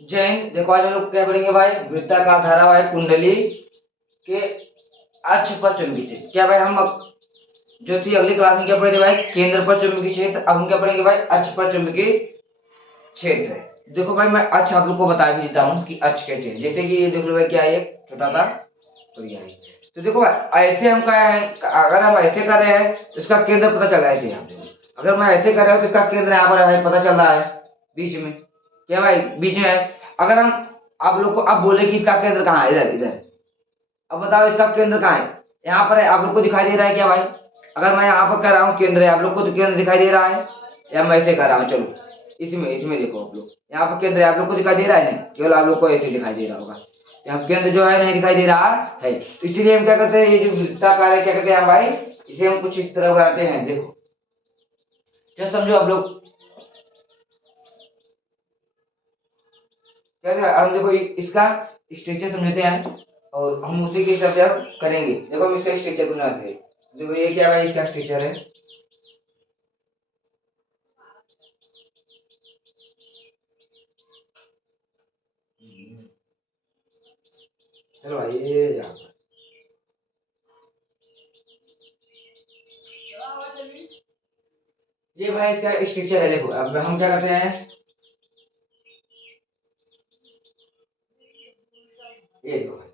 जैन देखो, आज हम लोग क्या पढ़ेंगे भाई, वृत्ताकार धारावाहिक कुंडली के अक्ष पर चुंबकीय क्षेत्र। क्या भाई, हम अब जो थी अगली क्लास में क्या पढ़े थे भाई, केंद्र पर चुंबकीय क्षेत्र। अब हम क्या पढ़ेंगे भाई, अक्ष पर चुंबकीय क्षेत्र है। देखो भाई, मैं अक्ष आप लोग को बता भी देता हूँ कि अक्ष कैसे है। जैसे कि ये देख लो भाई, क्या है, एक छोटा सा परिया है। तो देखो भाई, ऐसे हम क्या है, अगर हम ऐसे कर रहे हैं तो इसका केंद्र पता चल रहा है ऐसे यहाँ पे। अगर मैं ऐसे कर रहा हूँ तो इसका केंद्र यहाँ पर है भाई, पता चल रहा है बीच में। क्या भाई, बीच में है। अगर हम आप लोग को अब बोले कि इसका केंद्र कहाँ है, इधर इधर, अब बताओ इसका केंद्र कहाँ है, यहाँ पर है। आप लोग को दिखाई दे रहा है क्या भाई? अगर मैं यहाँ पर कर रहा हूँ केंद्र है, आप लोग को तो केंद्र दिखाई दे रहा है, या मैं ऐसे कर रहा हूँ, चलो इसमें इसमें देखो आप लोग, यहाँ पर केंद्र है, आप लोग को दिखाई दे रहा है ना, केवल आप लोग को ऐसे दिखाई दे रहा होगा। यहाँ केंद्र जो है नहीं दिखाई दे रहा है, तो इसलिए हम क्या करते हैं, ये जो वृत्ताकार है क्या करते हैं हम भाई, इसे हम कुछ इस तरह बनाते हैं। देखो चलो समझो आप लोग, कैसे हम देखो इसका स्ट्रक्चर समझते हैं और हम उसी के हिसाब से अब करेंगे। देखो हम इसका स्ट्रक्चर बनाते हैं। देखो ये क्या भाई, इसका स्ट्रक्चर है। चलो भाई, ये यहाँ पर ये भाई इसका स्ट्रक्चर है। देखो अब हम क्या करते हैं, ये देखो भाई,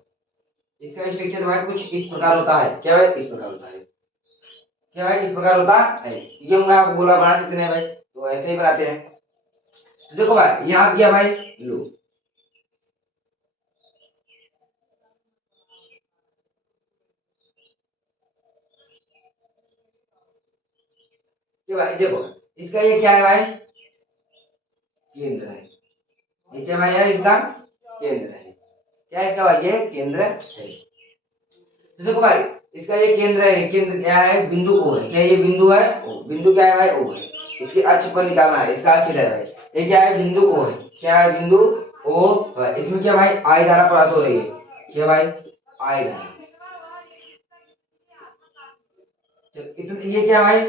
इसका स्ट्रक्चर भाई कुछ इस प्रकार होता है। क्या भाई, इस प्रकार होता है। क्या भाई, इस प्रकार होता है। ये मैं आपको गोला बना सकते हैं भाई, तो ऐसे ही बनाते हैं। तो देखो भाई, यहाँ क्या भाई, लो ये भाई, देखो इसका ये क्या है भाई, केंद्र है। ये क्या भाई है, इसका केंद्र है। क्या है इसका भाई, ये केंद्र है। तो देखो भाई, इसका ये केंद्र है, केंद्र क्या है, बिंदु ओ है। क्या ये बिंदु है, ओ बिंदु क्या है भाई, ओ है। इसके अक्ष पर निकालना है, इसका अक्ष है भाई। ये क्या है, बिंदु ओ है। क्या है, बिंदु ओ है। इसमें क्या भाई, आई धारा प्राप्त हो रही है। क्या भाई, आई धारा। चलो इतना ये क्या भाई,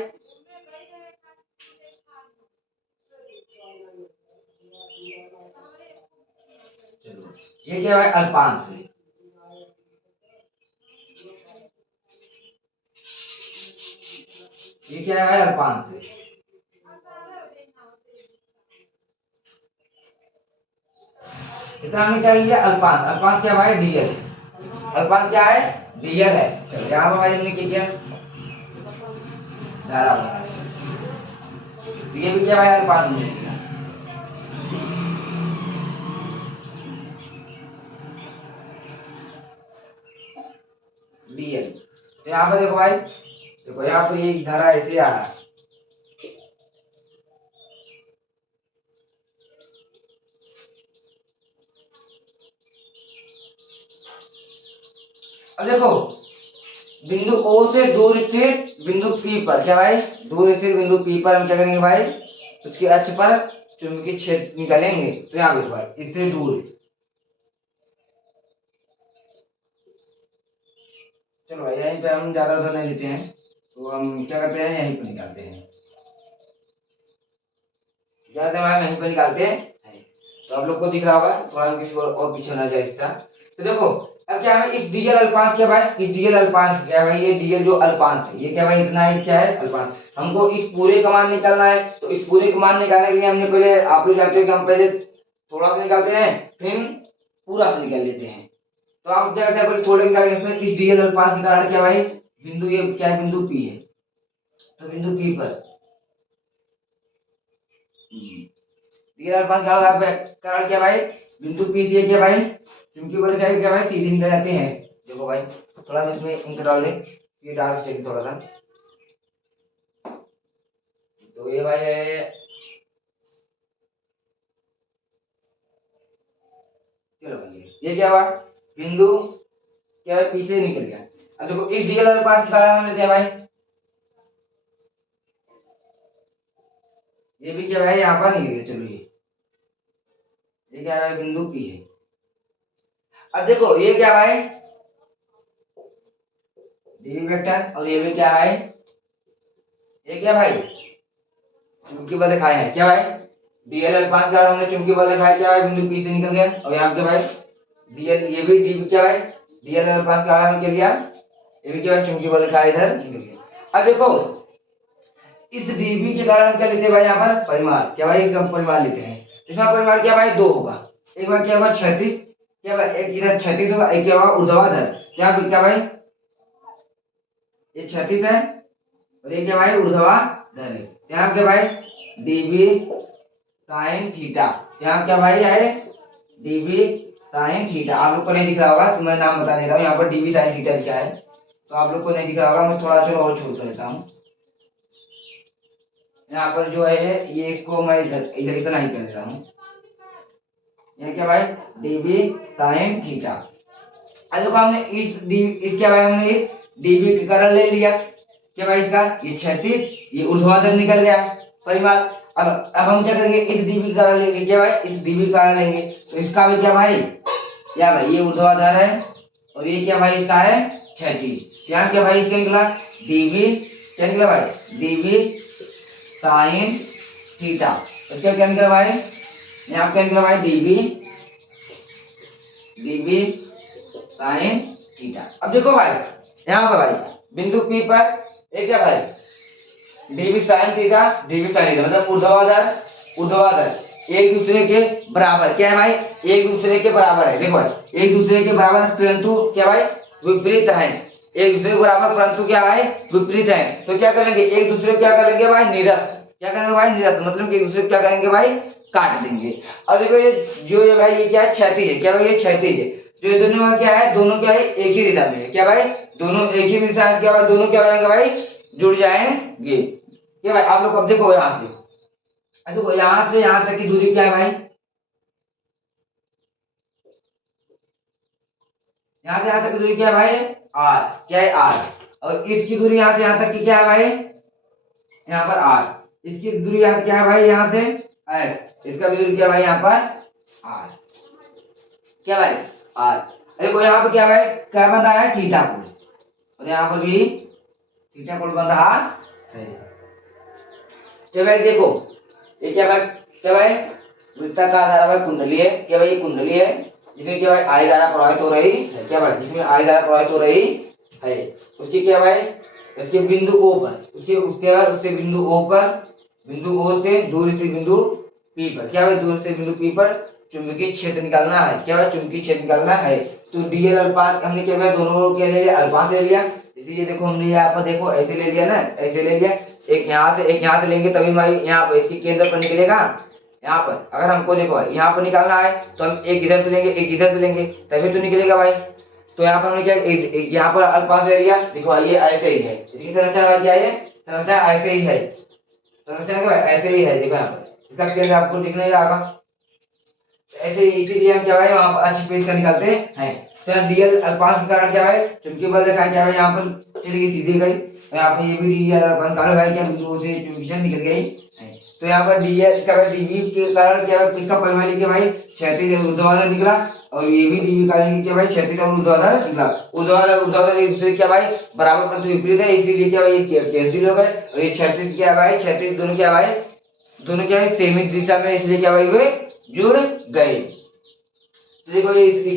चलो ये क्या भाई, अल्पांश है। ये क्या है भाई, अल्पांश है। इतना हमने क्या लिया, अल्पांश। अल्पांश क्या भाई, डीएल। अल्पांश क्या है, डीएल है। चलो यहाँ पर भाई हमने क्या किया, धारा बना। तो ये भी क्या भाई, अल्पांश में डीएल। तो यहाँ पर देखो भाई, देखो यहाँ पर ये धारा ऐसे आ रहा है। अब देखो, बिंदु ओ से दूर स्थित बिंदु पी पर, क्या भाई, दूर स्थित बिंदु पी पर हम क्या करेंगे भाई, उसके अक्ष पर चुंबकीय क्षेत्र निकालेंगे। तो यहाँ देखो भाई, इससे दूर है। चलो भाई, यहीं पे हम ज्यादा उधर नहीं लेते हैं, तो हम क्या करते हैं, यहीं पे निकालते हैं। ज्यादा हम यहीं पे निकालते हैं। तो आप लोग को दिख रहा होगा, थोड़ा हम किसी और पीछे ना जाए इसका। तो देखो अब क्या है, इस डीएल अल्पांश क्या भाई, इस डीएल अल्पांश क्या है भाई, ये डीएल जो अल्पांश है, ये क्या भाई, इतना ही क्या है, अल्पांश। हमको इस पूरे का मान निकालना है। तो इस पूरे का मान निकालने के लिए हमने पहले, आप लोग जानते हो कि हम पहले थोड़ा सा निकालते हैं, फिर पूरा सा निकाल लेते हैं। तो आप क्या करते हैं, पहले थोड़े निकालेंगे, फिर इस डीएल अल्पांश के कारण क्या भाई, बिंदु ये क्या है, बिंदु पी है। तो बिंदु पी पर डीएल अल्पांश का कारण क्या भाई, बिंदु पी से क्या भाई, चुंबकीय बल क्या भाई, सीधे निकल जाते हैं। देखो भाई, थोड़ा हम इसमें इंक डाल दें, ये डार्क चाहिए थोड़ा सा। तो ये भाई है, चलो भाई ये क्या हुआ, बिंदु क्या है, पीछे निकल गया। अब देखो इस डीएल अनुपात की गणना हमने दिया भाई, ये भी क्या भाई, यहाँ पर निकल गया। चलो ये क्या है, बिंदु पी है। अब देखो ये क्या भाई, डी वेक्टर, और ये भी क्या है, ये क्या भाई, चुंबकीय बल दिखाए हैं। क्या भाई, डीएल अल्फांस का हमने चुंबकीय बल लिखा है क्या भाई, बिंदु पी से निकल गया। और यहाँ पे भाई डीएल, ये भी डी क्या भाई, डीएल अल्फांस का हमने क्या लिया, ये भी क्या भाई चुंबकीय बल लिखा है, इधर निकल गया। अब देखो इस डीबी के कारण क्या लेते हैं भाई, यहाँ पर परिमाण, क्या भाई इसका परिमाण लेते हैं। इसमें परिमाण क्या भाई, दो होगा। एक बार क्या होगा क्षैतिज, क्या भाई एक इधर क्षैतिज होगा, एक क्या होगा ऊर्ध्वाधर। यहाँ पे क्या भाई ये क्षैतिज है और ये क्या भाई ऊर्ध्वाधर है। यहाँ क्या भाई डीबी साइन थीटा, यहाँ क्या भाई है डीबी साइन थीटा। आप लोग को नहीं दिख रहा होगा तो मैं नाम बता दे रहा हूँ, यहाँ पर डीबी साइन थीटा क्या है, तो आप लोग को नहीं दिख रहा होगा, मैं थोड़ा चलो और छोड़ कर लेता हूँ। यहाँ पर जो है ये इसको मैं इधर इधर इतना ही कर देता हूँ। ये क्या भाई डीबी साइन थीटा। अब देखो हमने इस क्या भाई हमने इस डीबी का कारण ले लिया, क्या भाई इसका ये क्षैतिज, ये ऊर्ध्वाधर निकल गया परिमाण। अब हम क्या करेंगे, इस डीबी का कारण लेंगे, क्या भाई इस डीबी का कारण लेंगे, तो इसका भी क्या भाई, क्या भाई ये ऊर्ध्वाधर है और ये क्या भाई इसका है क्षैतिज। यहाँ क्या भाई इसका निकला डीबी, क्या निकला भाई डीबी साइन थीटा। इसका क्या निकला भाई, यहाँ क्या निकला भाई डीबी डीबी साइन थीटा। अब देखो भाई यहाँ पर भाई बिंदु P पर एक क्या भाई dB sine theta, dB sine theta मतलब ऊर्ध्वाधर ऊर्ध्वाधर एक दूसरे के बराबर, क्या है भाई एक दूसरे के बराबर है। देखो भाई एक दूसरे के बराबर परंतु क्या भाई विपरीत है, एक दूसरे के बराबर परंतु क्या भाई विपरीत है। तो क्या करेंगे, एक दूसरे को क्या करेंगे भाई निरस्त, क्या करेंगे भाई निरस्त, मतलब कि एक दूसरे को क्या करेंगे भाई काट देंगे। अब देखो ये जो ये भाई ये क्या है क्षैतिज है, क्या भाई ये क्षैतिज है, तो ये दोनों में क्या है, दोनों क्या है एक ही दिशा में है, क्या भाई दोनों एक ही दिशा में, क्या भाई दोनों क्या हो जाएंगे भाई जुड़ जाएंगे। क्या भाई आप लोग अब देखो यहाँ से, देखो यहाँ से यहाँ तक की दूरी क्या है भाई, यहाँ से यहाँ तक की दूरी क्या है भाई आर, क्या है आर। और इसकी दूरी यहाँ से यहाँ तक की क्या है भाई, यहाँ पर आर। इसकी दूरी यहाँ से क्या है भाई, यहाँ से एस, इसका भी दूरी क्या है भाई यहाँ पर आर, क्या भाई आर। देखो यहाँ पे क्या भाई क्या बन रहा है थीटा कोण, और यहाँ पर भी थीटा कोण बन रहा है। तो भाई देखो ये क्या भाई वृत्ताकार धारावाहिक कुंडली है, क्या भाई ये कुंडली है जिसमें क्या भाई आई धारा प्रवाहित हो रही है, क्या भाई जिसमें आई धारा प्रवाहित हो रही है। उसकी क्या भाई उसके बिंदु O पर, उसके उसके बाद उससे बिंदु O पर, बिंदु O से दूर स्थित बिंदु P पर, क्या भाई दूर स्थित बिंदु P पर चुंबकीय क्षेत्र निकालना है, क्या भाई चुंबकीय क्षेत्र निकालना है। तो डीएल अल्पांश हमने क्या भाई दोनों क्या ले लिया अल्पांश ले लिया, इसीलिए देखो हमने यहाँ पर देखो ऐसे ले लिया ना, ऐसे ले लिया, एक यहाँ से लेंगे तभी भाई यहाँ पर इसके केंद्र पर निकलेगा। यहाँ पर अगर हमको देखो यहाँ पर निकालना है तो हम एक इधर से लेंगे एक इधर से लेंगे तभी तो निकलेगा भाई। तो यहाँ पर हमने क्या यहाँ पर अल्पांश ले लिया, देखो ये ऐसे ही है, इसकी संरचना भाई क्या है, संरचना ऐसे ही है, संरचना क्या भाई ऐसे ही है। देखो यहाँ पर इसका केंद्र आपको दिख नहीं रहा, ऐसे इसीलिए हम क्या भाई वहां पर अच्छी पेज का निकालते हैं। तो यहाँ डीएल अल्पांश के कारण क्या है चुंबकीय बल देखा क्या है, यहाँ पर चली गई सीधी गई, तो यहाँ पर ये भी डीएल अल्पांश कारण भाई क्या बिंदु से चुंबकीय निकल गई है। तो यहाँ पर डीएल क्या है डीबी के कारण क्या है इसका परिमाण लिखे भाई क्षैतिज ऊर्ध्वाधर निकला, और ये भी डीबी कारण क्या भाई क्षैतिज और ऊर्ध्वाधर निकला। ऊर्ध्वाधर ऊर्ध्वाधर एक दूसरे क्या भाई बराबर परंतु विपरीत है, इसलिए क्या भाई ये कैंसिल हो गए। और ये क्षैतिज क्या भाई क्षैतिज दोनों क्या भाई दोनों क्या है सेम दिशा में, इसलिए क्या भाई वे जुड़ गए। देखो ये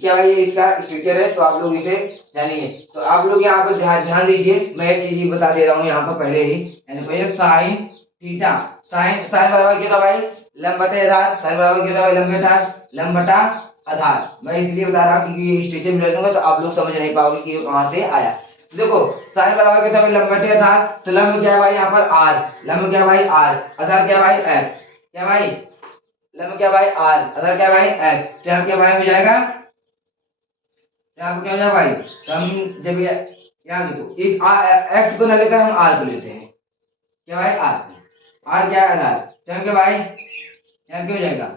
क्या भाई ये इसका स्ट्रक्चर है, तो आप लोग इसे जानिए। तो आप लोग यहाँ पर ध्यान दीजिए, मैं एक चीज बता दे रहा हूँ यहाँ पर पहले ही, यानी पहले साइन थीटा, साइन साइन बराबर क्या था भाई लंब बटे आधार, साइन बराबर क्या था भाई लंब बटा आधार। मैं इसलिए बता रहा हूँ क्योंकि ये स्ट्रक्चर में दूंगा तो आप लोग समझ नहीं पाओगे कि ये कहाँ से आया। देखो साइन बराबर क्या था भाई लंब बटे आधार, तो लंब क्या है भाई यहाँ पर आर, लंब क्या भाई आर, आधार क्या भाई एस, क्या भाई लंब क्या भाई आर, अदर क्या भाई एस, तो यहाँ क्या भाई हो जाएगा, यहाँ पे क्या हो जाएगा भाई, तो हम जब ये यहाँ देखो इस एक्स को न लेकर हम आर को लेते हैं, क्या भाई आर क्या है आर, तो यहाँ क्या भाई यहाँ क्या हो जाएगा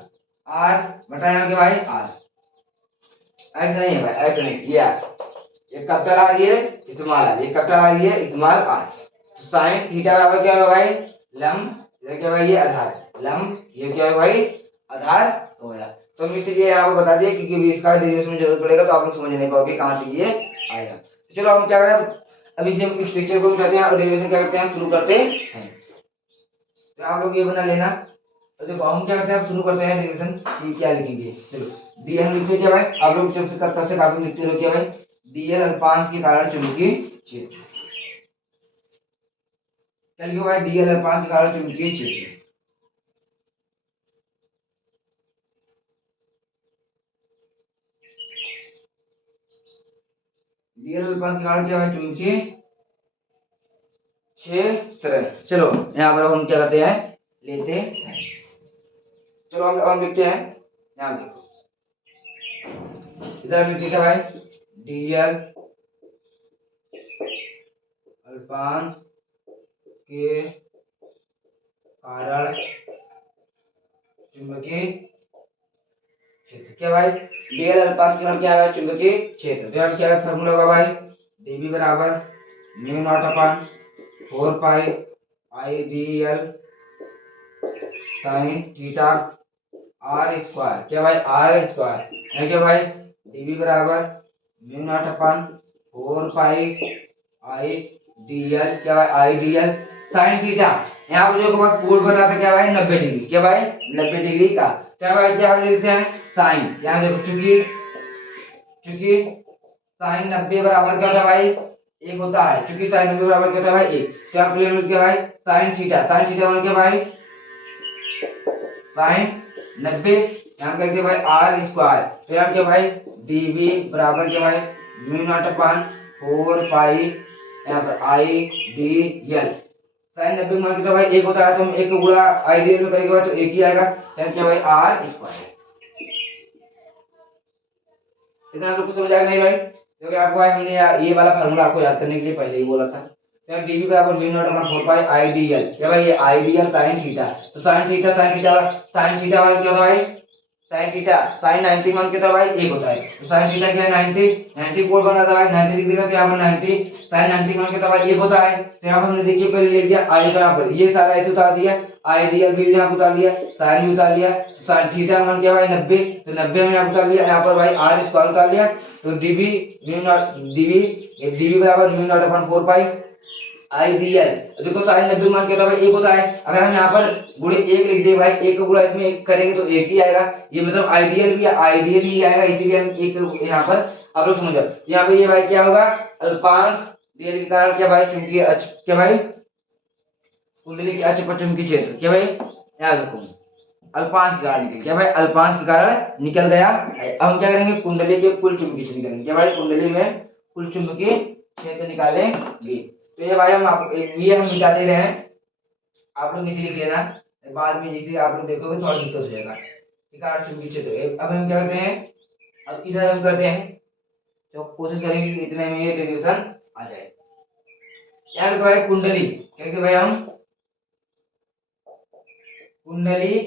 आर बटा यहाँ क्या भाई आर, एक्स नहीं है भाई एक्स नहीं, ये कैपिटल आर ये स्मॉल आर, ये कैपिटल आर ये स्मॉल आर। तो साइन थीटा बराबर क्या होगा भाई लंब, ये क्या भाई ये आधार, लंब ये क्या है भाई आधार हो गया। तो हम इसलिए यहाँ पर बता दिए क्योंकि इसका डेरिवेशन में जरूरत पड़ेगा, तो आप लोग समझ नहीं पाओगे कहाँ से ये आएगा। तो चलो हम क्या करें अब इसे हम स्ट्रक्चर को करते हैं और डेरिवेशन क्या करते हैं हम शुरू करते हैं। तो आप लोग ये बना लेना, तो देखो हम क्या करते हैं, शुरू करते हैं डेरिवेशन कि क्या लिखेंगे। चलो डी हम लिखते हैं क्या भाई, आप लोग जब से तब से काफी लिखते रहो क्या भाई, डीएल अल्पांश के कारण चुंबकीय क्षेत्र। क्या लिखो भाई, डीएल अल्पांश के कारण चुंबकीय क्षेत्र। डीएल अल्पांश के कारण क्या भाई, चुंबकीय क्षेत्र। चलो यहाँ पर हम क्या करते हैं, लेते हैं। चलो हम लिखते हैं, यहाँ देखो इधर हम लिखते हैं भाई, डीएल अल्पांश के कारण चुंबकीय क्षेत्र। क्या भाई, डीएल अल्पांश के कारण क्या है, चुंबकीय क्षेत्र। तो यहाँ क्या है फार्मूला होगा भाई, डीबी बराबर mu naught upon 4 pi I d l sine theta r square. क्या भाई, आर स्क्वायर है क्या भाई, डीबी बराबर mu naught upon 4 pi I d l, क्या भाई I d l sine theta. यहाँ पर जो कोण बना था क्या भाई, 90 डिग्री। क्या भाई, 90 डिग्री का। क्या भाई, क्या हम लिखते हैं साइन, यहाँ देखो चूंकि चूंकि साइन 90 बराबर क्या होता है भाई, एक होता है। चूंकि साइन 90 बराबर क्या होता है भाई, एक। तो यहाँ पर क्या भाई, साइन थीटा, साइन थीटा मतलब क्या भाई, साइन 90 यहाँ करके भाई आर स्क्वायर। तो यहाँ क्या भाई, डीवी बराबर क्या भाई, म्यू नॉट अपन 4 पाई यहाँ पर आई डी एल साइन 90 मान के तो भाई एक होता है, तो हम एक को गुणा आईडीएल में करेंगे भाई तो एक ही आएगा। यहाँ क्या भाई, आर स्क्वायर। इतना आप लोग को समझ आएगा नहीं भाई, क्योंकि आपको भाई हमने ये वाला फार्मूला आपको याद करने के लिए पहले ही बोला था। तो डीवी बराबर mu naught upon 4 pi IDL. क्या भाई, ये आईडीएल साइन थीटा। तो साइन थीटा साइन थीटा वाला क्या होता है भाई, साइन थीटा साइन 90 मान के तो भाई एक होता है। तो साइन थीटा क्या है, 90 90 कोण बना था भाई 90 डिग्री का। तो यहाँ पर 90 साइन 90 मान के तो भाई एक होता है। तो यहाँ पर हमने देखिए पहले लिख दिया आई का, यहाँ पर ये सारा ऐसे उतार दिया, आईडीएल भी यहाँ पर उतार लिया, साइन भी उतार लिया। साइन थीटा मान क्या भाई 90, तो 90 हमने यहाँ उतार लिया। यहाँ पर भाई आर स्क्वायर उतार लिया। तो dB mu naught dB dB बराबर mu naught upon 4 pi IDL. देखो साइन 90 मान के तो भाई एक होता है। अगर हम यहाँ पर गुणे एक लिख दे भाई, एक का गुणा इसमें एक करेंगे तो एक ही आएगा। ये मतलब आईडीएल भी आएगा, इसीलिए हम एक यहाँ पर आप लोग समझो। यहाँ पे ये भाई क्या होगा, अल्पांश डीएल के कारण क्या भाई, चुंबकीय अक्ष, क्या भाई कुंडली के अक्ष पर चुंबकीय क्षेत्र। क्या भाई, यहाँ देखो अल्पांश के कारण निकल, क्या भाई अल्पांश के कारण निकल गया। अब हम क्या करेंगे, कुंडली के कुल चुंबकीय क्षेत्र निकालेंगे। क्या भाई, कुंडली में कुल चुंबकीय क्षेत्र निकालेंगे। तो ये भाई ये हम मिटाते रहे, आप लोग इसी लिख लेना। बाद में जैसे आप लोग देखोगे थोड़ा दिक्कत हो जाएगा। विकार चुंबकीय क्षेत्र। अब हम क्या करते हैं, अब इधर हम करते हैं, तो कोशिश करेंगे कि इतने में ये डेरिवेशन आ जाए। यार भाई कुंडली कहते भाई हम कुंडली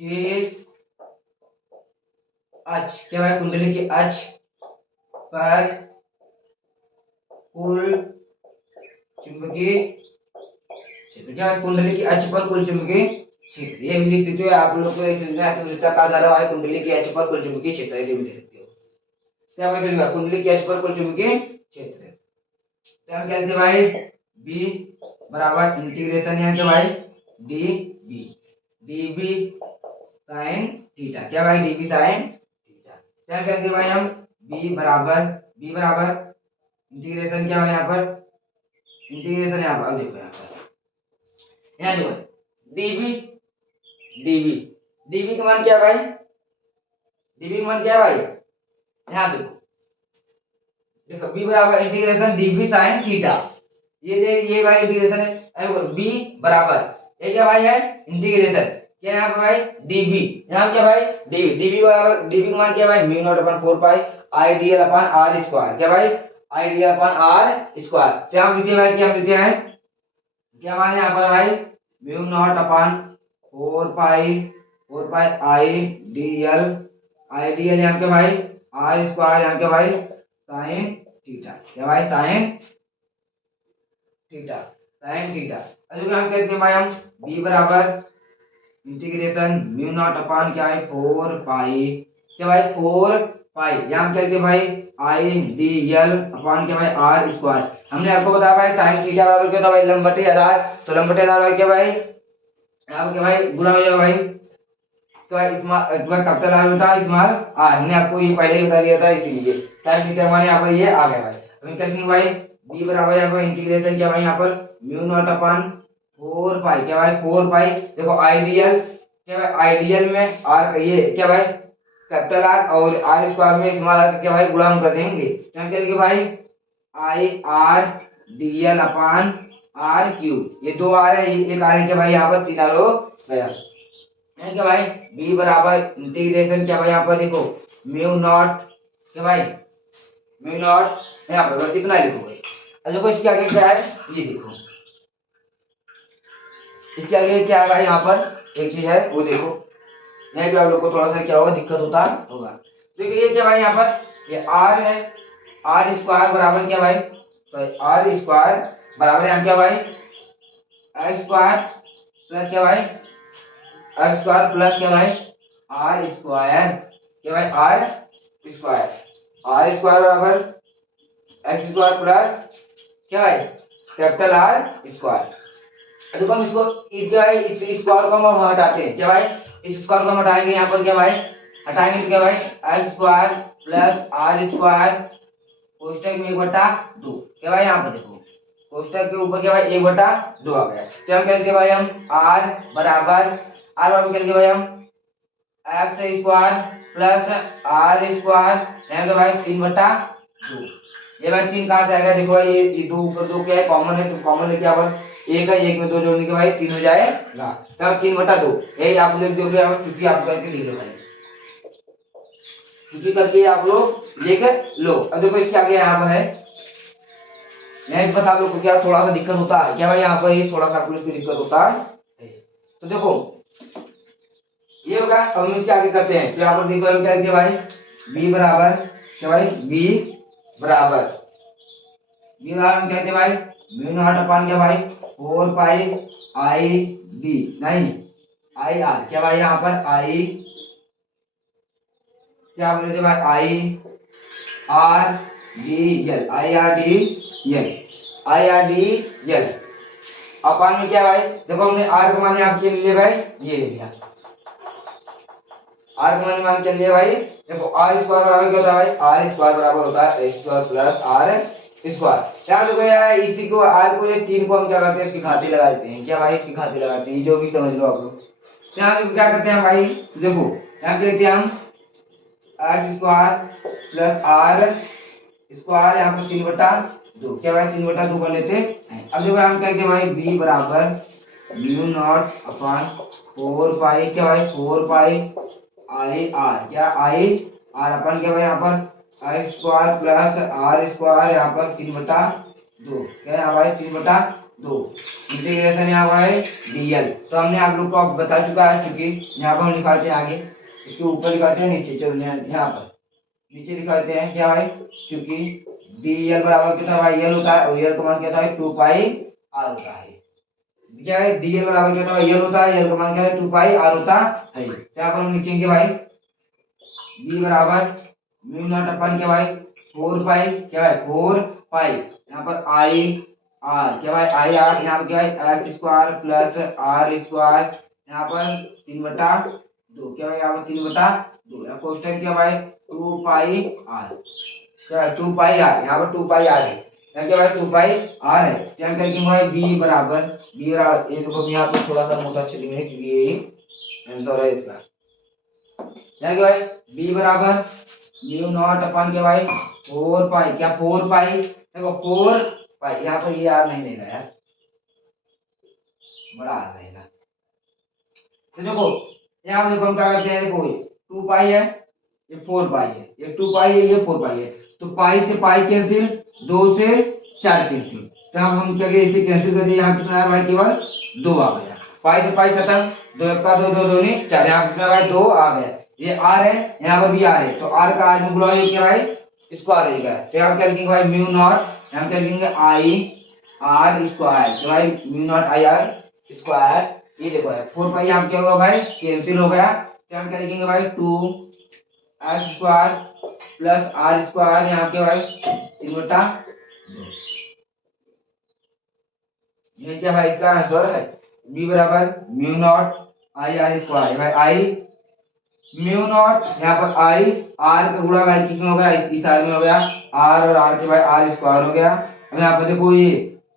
के अक्ष, क्या भाई कुंडली के अक्ष पर कुल चुंबकीय क्षेत्र। क्या है, कुंडली के अक्ष पर कुल चुंबकीय क्षेत्र। ये भी लिख सकते हो आप लोग को, वृत्ताकार धारावाहिक कुंडली के अक्ष पर कुल चुंबकीय क्षेत्र, ये भी लिख सकते हो। क्या भाई लिखा, कुंडली के अक्ष पर कुल चुंबकीय क्षेत्र। तो हम क्या लिखते भाई, बी बराबर इंटीग्रेशन यहाँ के भाई d B d B sine theta. क्या भाई, डी बी साइन थीटा। क्या करते भाई हम, बी बराबर इंटीग्रेशन क्या है यहाँ पर, इंटीग्रेशन यहाँ पर देखो, यहाँ देखो डीबी डीबी डीबी का मान क्या है भाई, डीबी का मान क्या है भाई, यहाँ देखो देखो बी बराबर इंटीग्रेशन डीबी साइन थीटा। ये भाई इंटीग्रेशन है। बी बराबर ये क्या भाई है, इंटीग्रेशन क्या यहाँ पे भाई, डीबी यहाँ क्या भाई, डीबी डीबी बराबर डीबी का मान क्या भाई, mu naught upon 4 pi IDL upon r square. क्या भाई, आईडीएल अपॉन आर स्क्वायर। तो हम लिखते हैं भाई, क्या हम लिखते हैं, क्या मान यहाँ पर भाई, mu naught upon 4 pi I d L यहाँ के भाई आर स्क्वायर यहाँ के भाई साइन थीटा। क्या भाई, साइन थीटा साइन थीटा। अब हम कहते हैं भाई हम b बराबर इंटीग्रेशन म्यू नॉट अपॉन क्या है 4 पाई, क्या भाई 4 पाई यहाँ करके भाई आई डी एल अपॉन क्या भाई आर स्क्वायर। हमने आपको बताया भाई साइन थीटा बराबर क्या होता है भाई, लंब बटे आधार। तो लंब बटे आधार भाई क्या भाई, यहाँ पे भाई गुणा हो जाएगा भाई, तो भाई इसमें कैपिटल आर होता है, स्मॉल आर, हमने आपको ये पहले ही बता दिया था, इसीलिए टाइम कितने हमारे यहाँ पर ये आ गया भाई। अब हम करेंगे भाई b बराबर यहाँ पर इंटीग्रेशन क्या भाई, यहाँ पर म्यू नॉट अपन 4 पाई क्या भाई, 4 पाई। देखो आइडियल क्या भाई, आइडियल में आर ये क्या भाई कैपिटल आर और आर स्क्वायर में स्मॉल आर का क्या भाई गुणा हम कर देंगे, तो हम करेंगे भाई I r dl upon r cube, ये दो आर है, एक आर है क्या भाई यहाँ पर, तीन आर हो गया है क्या भाई। b बराबर इंटीग्रेशन क्या भाई, यहाँ पर देखो म्यू नॉट क्या भाई, म्यू नॉट यहाँ पर बस इतना लिखो भाई। अब देखो इसके आगे क्या है, ये देखो इसके आगे क्या है भाई, यहाँ पर एक चीज है वो देखो, यहाँ पे आप लोग को थोड़ा सा क्या होगा, दिक्कत होता होगा। देखिए ये क्या भाई, यहाँ पर ये r है, आर स्क्वायर बराबर क्या भाई, तो आर स्क्वायर बराबर है क्या भाई एक्स स्क्वायर प्लस क्या भाई, एक्स स्क्वायर प्लस क्या भाई आर स्क्वायर क्या भाई, आर स्क्वायर, आर स्क्वायर बराबर एक्स स्क्वायर प्लस क्या भाई कैपिटल आर स्क्वायर। देखो हम इसको इस क्या भाई, इस स्क्वायर को हम हटाते हैं क्या भाई, इस स्क्वायर को हम हटाएंगे, यहाँ पर क्या भाई हटाएंगे तो क्या भाई X square plus are square कोष्टक में 1/2 क्या भाई, यहाँ पर देखो कोष्टक के ऊपर क्या भाई 1/2 आ गया, तो हम करेंगे भाई हम आर बराबर करेंगे भाई हम x square plus are square, यहाँ पे भाई 3/2, ये भाई 3 कहाँ से आएगा, देखो भाई ये दो ऊपर दो क्या है कॉमन है, तो कॉमन है क्या पर एक है, एक में दो जोड़ने के भाई 3 हो जाएगा, तब 3/2 यही आप लोग देखो यहाँ चुकी आप करके लिख लो भाई, चुकी करके आप लोग लिख लो। अब देखो इसके आगे यहाँ पर है, यहाँ पर आप लोग को क्या थोड़ा सा दिक्कत होता है क्या भाई, यहाँ पर ये थोड़ा सा आप लोग को दिक्कत होता है, तो देखो ये होगा। अब हम इसके आगे करते हैं, तो यहाँ पर देखो हम क्या लिखे भाई b बराबर क्या भाई, b बराबर हम कहते हैं भाई म्यू नॉट अपन क्या भाई 4 पाई आई डी नहीं आई आर क्या भाई, यहाँ पर आई क्या बोले थे भाई I R D L, I R D L, I R D L upon में क्या भाई, देखो हमने आर का मान आपके लिए भाई ये ले लिया, आर का मान क्या लिया भाई, देखो आर स्क्वायर बराबर क्या होता है भाई, आर स्क्वायर बराबर होता है x square plus are square. यहाँ देखो यार इसी को आर को ये 3 को हम क्या करते हैं, इसकी घाती लगा देते हैं क्या भाई, इसकी घाती लगाते हैं, जो भी समझ लो आप लोग। यहाँ देखो क्या करते हैं भाई, देखो यहाँ पे लेते हैं हम x square plus are square, यहाँ पर 3/2 क्या भाई 3/2 कर लेते हैं। अब देखो हम कहेंगे भाई b बराबर म्यू नॉट अपन 4 पाई क्या भाई 4 पाई आई आर क्या आई आर अपन क्या भाई यहाँ पर आई स्क्वायर प्लस आर स्क्वायर, यहाँ पर 3/2 क्या यहाँ भाई 3/2 इंटीग्रेशन यहाँ भाई डीएल, तो हमने आप लोग को बता चुका है, चूंकि यहाँ पर हम निकालते हैं आगे, इसके ऊपर निकालते हैं नीचे, चलो यहाँ पर नीचे निकालते हैं क्या भाई, चूंकि डीएल बराबर कितना भाई एल होता है, और एल का मान क्या होता है 2 पाई आर होता है, क्या है डीएल बराबर क्या होता है एल होता है, एल का मान क्या है 2 पाई आर होता है। यहाँ पर हम लिखेंगे भाई b बराबर म्यू नॉट अपन क्या भाई 4 पाई क्या भाई 4 पाई, यहाँ पर आई आर क्या भाई आई आर, यहाँ पर क्या है x square plus are square, यहाँ पर 3/2 क्या भाई, यहाँ पर 3/2 क्वेश्चन क्या भाई 2 पाई आर क्या है 2 पाई आर, यहाँ पर 2 पाई आर है, यहाँ क्या भाई 2 पाई आर है, क्या करेंगे भाई b बराबर ये देखो यहाँ पर थोड़ा सा मोटा चलेंगे क्योंकि ये आंसर है इसका, क्या भाई b बराबर म्यू नॉट अपन के भाई 4 पाई क्या 4 पाई, देखो 4 पाई, यहाँ पर ये आर नहीं लेना यार, बड़ा आर रहेगा, तो देखो यहाँ देखो हम क्या करते हैं, देखो 2 पाई है ये 4 पाई है, ये 2 पाई है ये 4 पाई है, तो पाई से पाई कैंसिल, 2 से 4 कैंसिल, तो अब हम क्या इसे कैंसिल कर दिए, यहाँ कितना है भाई केवल 2 आ गया, पाई से पाई खत्म, 2 1 का 2 2 2 नहीं 4, यहाँ कितना भाई 2 आ गया, ये आर है यहाँ पर भी आर है, तो आर का आज में बुलाओ ये क्या भाई इसको आ रहेगा, तो यहाँ क्या लिखेंगे भाई म्यू नॉट यहाँ क्या लिखेंगे आई आर स्क्वायर, तो भाई mu not I r square, ये देखो है 4 पाई यहाँ क्या होगा भाई कैंसिल हो गया, तो हम क्या लिखेंगे भाई 2 x square plus are square, यहाँ के भाई 3/2, ये क्या भाई इसका आंसर है, बी बराबर mu not I r square भाई आई म्यू नॉट यहाँ पर आई आर का गुणा भाई किसमें हो गया इस साइड में हो गया आर और आर के भाई आर स्क्वायर हो गया। अब यहाँ पर देखो ये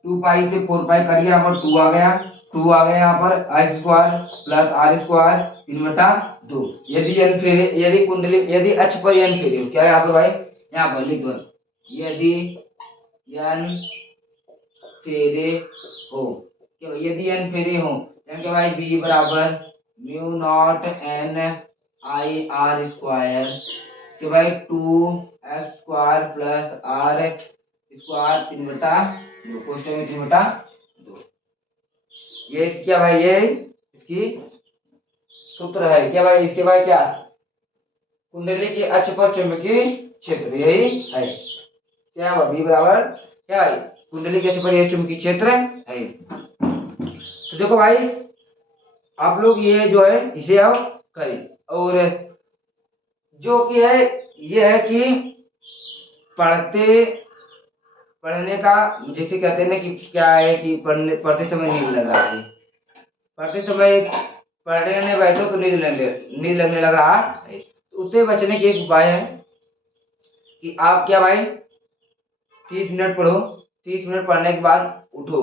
2 पाई से 4 पाई कट गया यहाँ पर 2 आ गया यहाँ पर आई स्क्वायर प्लस आर स्क्वायर 3/2। यदि n फेरे यदि कुंडली यदि अक्ष पर n फेरे हो क्या है यहाँ पर भाई यहाँ पर लिख दो यदि n फेरे हो क्या यदि n फेरे हो क्या भाई b बराबर mu naught n I r square कि भाई 2x square plus are square 3/2 question में 3/2 ये क्या भाई ये इसकी सूत्र है क्या भाई इसके भाई क्या कुंडली के अक्ष पर चुंबकीय क्षेत्र यही है क्या बी बराबर क्या भाई कुंडली के अक्ष पर यह चुंबकीय क्षेत्र है। तो देखो भाई आप लोग ये जो है इसे अब करें और जो कि है ये है कि पढ़ने का जैसे कहते हैं ना कि क्या है कि पढ़ते समय नींद लग रहा है पढ़ते समय पढ़ने बैठो तो नींद लगने लग रहा है तो उससे बचने की एक उपाय है कि आप क्या भाई 30 मिनट पढ़ो 30 मिनट पढ़ने के बाद उठो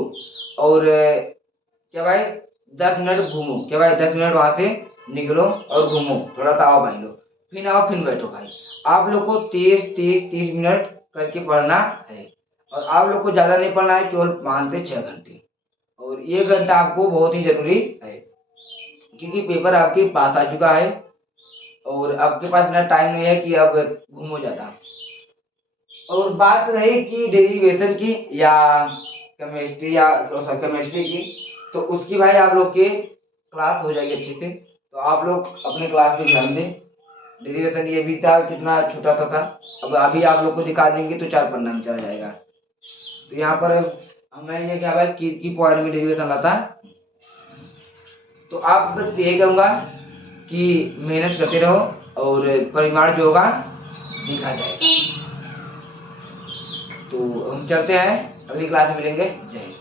और क्या भाई 10 मिनट घूमो क्या भाई 10 मिनट वहां से निकलो और घूमो थोड़ा सा आओ भाई लो फिर आओ फिर बैठो भाई। आप लोग को 30 मिनट करके पढ़ना है और आप लोग को ज्यादा नहीं पढ़ना है केवल 5 से 6 घंटे और 1 घंटा आपको बहुत ही जरूरी है क्योंकि पेपर आपके पास आ चुका है और आपके पास इतना टाइम नहीं है कि अब घूमो ज्यादा। और बात रही कि डेरिवेशन की या केमिस्ट्री की तो उसकी भाई आप लोग के क्लास हो जाएगी अच्छे से तो आप लोग अपने क्लास पे ध्यान दें। डेरिवेशन ये भी था कितना छोटा सा था अब अभी आप लोग को दिखा देंगे तो 4 पन्ना में चला जाएगा। तो यहाँ पर हमने ये क्या भाई की पॉइंट में डेरिवेशन आता तो आप बस यही कहूँगा कि मेहनत करते रहो और परिमाण जो होगा दिखा जाएगा। तो हम चलते हैं अगली क्लास में मिलेंगे। जय हिंद।